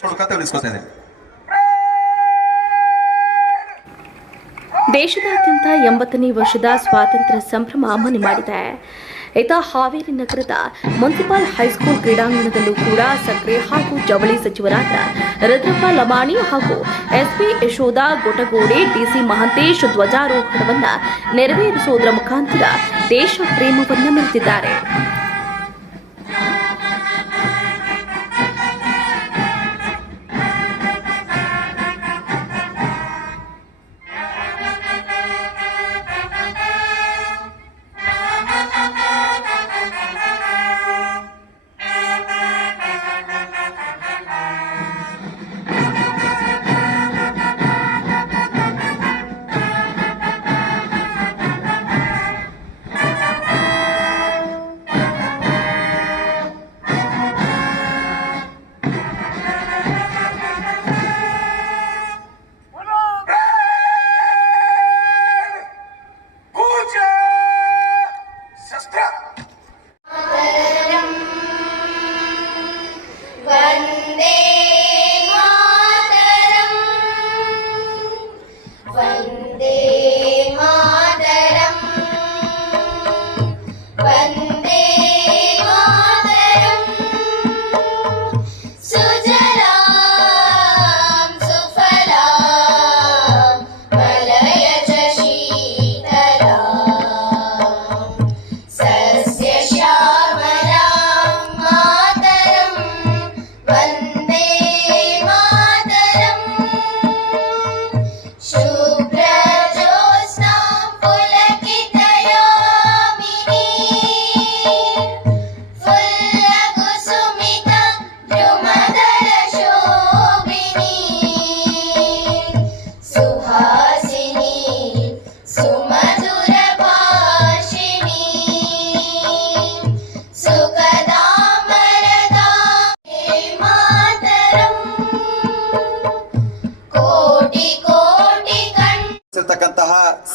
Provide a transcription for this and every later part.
ತಿಳಿಸ್ಕೊತೇನೆ. ದೇಶದಾದ್ಯಂತ 80ನೇ ವರ್ಷದ ಸ್ವಾತಂತ್ರ್ಯ ಸಂಭ್ರಮ ಮನೆ ಮಾಡಿದೆ. ಇತ್ತ ಹಾವೇರಿ ನಗರದ ಮುನ್ಸಿಪಲ್ ಹೈಸ್ಕೂಲ್ ಕ್ರೀಡಾಂಗಣದಲ್ಲೂ ಕೂಡ ಸಕ್ಕರೆ ಹಾಗೂ ಜವಳಿ ಸಚಿವರಾದ ರುದ್ರಪ್ಪ ಲಮಾಣಿ ಹಾಗೂ ಎಸ್ಪಿ ಯಶೋಧ ಗೊಟಗೋಡೆ, ಡಿಸಿ ಮಹಂತೇಶ್ ಧ್ವಜಾರೋಹಣವನ್ನು ನೆರವೇರಿಸುವುದರ ಮುಖಾಂತರ ದೇಶ ಪ್ರೇಮವನ್ನು ಮೆರೆದಿದ್ದಾರೆ.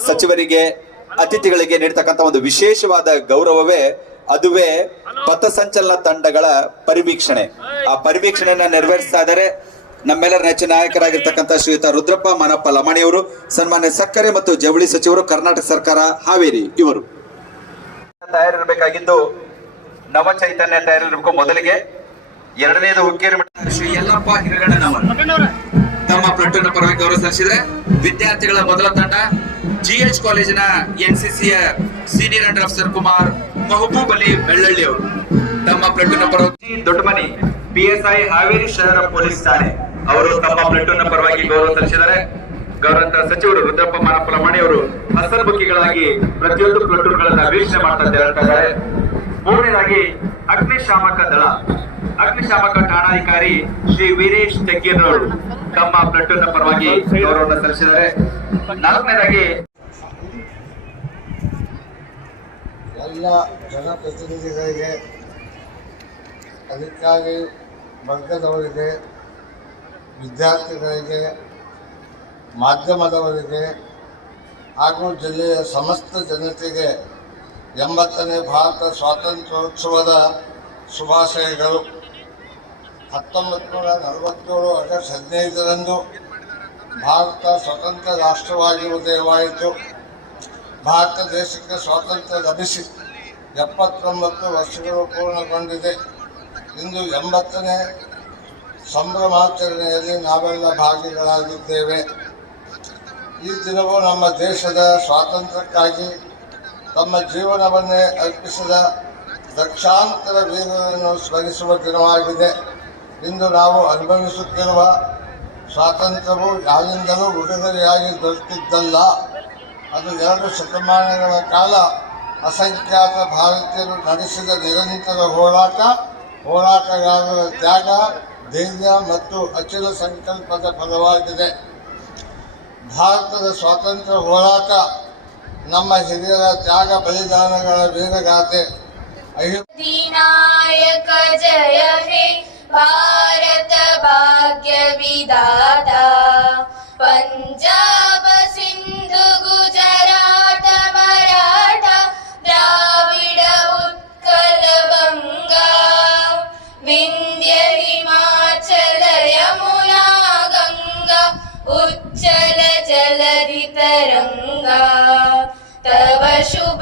ಸಚಿವರಿಗೆ, ಅತಿಥಿಗಳಿಗೆ ನೀಡತಕ್ಕಂತಹ ಒಂದು ವಿಶೇಷವಾದ ಗೌರವವೇ ಅದುವೇ ಪಥಸಂಚಲನ ತಂಡಗಳ ಪರಿವೀಕ್ಷಣೆ. ಆ ಪರಿವೀಕ್ಷಣೆಯನ್ನ ನೆರವೇರಿಸ್ತಾ ಇದ್ದಾರೆ ನಮ್ಮೆಲ್ಲರ ನೆಚ್ಚಿನ ನಾಯಕರಾಗಿರ್ತಕ್ಕಂಥ ಶ್ರೀಯುತ ರುದ್ರಪ್ಪ ಮಾನಪ್ಪ ಲಮಾಣಿಯವರು, ಸನ್ಮಾನ್ಯ ಸಕ್ಕರೆ ಮತ್ತು ಜವಳಿ ಸಚಿವರು, ಕರ್ನಾಟಕ ಸರ್ಕಾರ, ಹಾವೇರಿ ಇವರು. ತಯಾರಿರಬೇಕಾಗಿದ್ದು ನವ ಚೈತನ್ಯ ತಯಾರಿರಬೇಕು. ಮೊದಲಿಗೆ ಎರಡನೇದು ಹುಕ್ಕೇರಿ ಮಠ ಶ್ರೀ ಯಲ್ಲಪ್ಪ ಹಿರಗಣ್ಣನವರು ತಮ್ಮ ಪ್ಲಟೂನ್ ಪರವಾಗಿ ಗೌರವ ಸಲ್ಲಿಸಿದ್ರೆ, ವಿದ್ಯಾರ್ಥಿಗಳ ಮೊದಲ ತಂಡ GH ಕಾಲೇಜಿನ NCCಯ senior under officer Kumar Mahaboob Ali Bellalli ಅವರು ತಮ್ಮ ಪ್ಲಟೂನ್ ಪರವಾಗಿ, ದೊಡ್ಡಮನಿ PSI ಹಾವೇರಿ ಶಹರ ಪೊಲೀಸ್ ಠಾಣೆ ಅವರು ತಮ್ಮ ಪ್ಲಟೂನ್ ಪರವಾಗಿ ಗೌರವ ಸಲ್ಲಿಸಿದ್ದಾರೆ. ಗೌರವ ಸಚಿವರು ರುದ್ರಪ್ಪ ಮಾನಪ್ಪ ಲಮಾಣಿ ಅವರು ಹಸ್ತಮುಖಿಗಳಾಗಿ ಪ್ರತಿಯೊಂದು ಪ್ಲಟೂನ್ಗಳನ್ನ ವೀಕ್ಷಣೆ ಮಾಡ್ತಾ ಇದ್ದಾರೆ. ಮೂರನೇದಾಗಿ ಅಗ್ನಿಶಾಮಕ ಠಾಣಾಧಿಕಾರಿ ಶ್ರೀ ವೀರೇಶ್ ತೆಗ್ಗಿಯನವರು ತಮ್ಮ ಪ್ಲಟೂನ್ ಪರವಾಗಿ ಗೌರವವನ್ನು ಸಲ್ಲಿಸಿದ್ದಾರೆ. ನಾಲ್ಕನೇದಾಗಿ ಎಲ್ಲ ಜನಪ್ರತಿನಿಧಿಗಳಿಗೆ, ಅಧಿಕಾರಿ ವರ್ಗದವರಿಗೆ, ವಿದ್ಯಾರ್ಥಿಗಳಿಗೆ, ಮಾಧ್ಯಮದವರಿಗೆ ಹಾಗೂ ಜಿಲ್ಲೆಯ ಸಮಸ್ತ ಜನತೆಗೆ 80ನೇ ಭಾರತ ಸ್ವಾತಂತ್ರ್ಯೋತ್ಸವದ ಶುಭಾಶಯಗಳು. 1947 ಆಗಸ್ಟ್ 15ರಂದು ಭಾರತ ಸ್ವತಂತ್ರ ರಾಷ್ಟ್ರವಾಗಿ ಉದಯವಾಯಿತು. ಭಾರತ ದೇಶಕ್ಕೆ ಸ್ವಾತಂತ್ರ್ಯ ಲಭಿಸಿ 79 ವರ್ಷಗಳು ಪೂರ್ಣಗೊಂಡಿದೆ. ಇಂದು 80ನೇ ಸಂಭ್ರಮಾಚರಣೆಯಲ್ಲಿ ನಾವೆಲ್ಲ ಭಾಗಿಗಳಾಗಿದ್ದೇವೆ. ಈ ದಿನವು ನಮ್ಮ ದೇಶದ ಸ್ವಾತಂತ್ರ್ಯಕ್ಕಾಗಿ ತಮ್ಮ ಜೀವನವನ್ನೇ ಅರ್ಪಿಸಿದ ಲಕ್ಷಾಂತರ ವೀರರನ್ನು ಸ್ಮರಿಸುವ ದಿನವಾಗಿದೆ. ಇಂದು ನಾವು ಅನುಭವಿಸುತ್ತಿರುವ ಸ್ವಾತಂತ್ರ್ಯವು ಯಾರಿಂದಲೂ ಉಡುಗೊರೆಯಾಗಿ ದೊರೆತಿದ್ದಲ್ಲ. ಅದು 2 ಶತಮಾನಗಳ ಕಾಲ ಅಸಂಖ್ಯಾತ ಭಾರತೀಯರು ನಡೆಸಿದ ನಿರಂತರ ಹೋರಾಟಗಾರರ ತ್ಯಾಗ, ಧೈರ್ಯ ಮತ್ತು ಅಚಲ ಸಂಕಲ್ಪದ ಫಲವಾಗಿದೆ. ಭಾರತದ ಸ್ವಾತಂತ್ರ್ಯ ಹೋರಾಟ ನಮ್ಮ ಹಿರಿಯರ ತ್ಯಾಗ ಬಲಿದಾನಗಳ ವೀರಗಾಥೆ. ಅಧಿನಾಯಕ ಜಯ ಹೇ ಭಾರತ ಭಾಗ್ಯ ವಿಧಾತ, ಪಂಜಾಬ ಸಿಂಧು ಗುಜರಾಟ ಮರಾಠ ದ್ರಾವಿಡ ಉತ್ಕಲ ಬಂಗ ವಿಂಧ್ಯ ಹಿಮಾಚಲ ಯಮ रङ्गा तव शुभ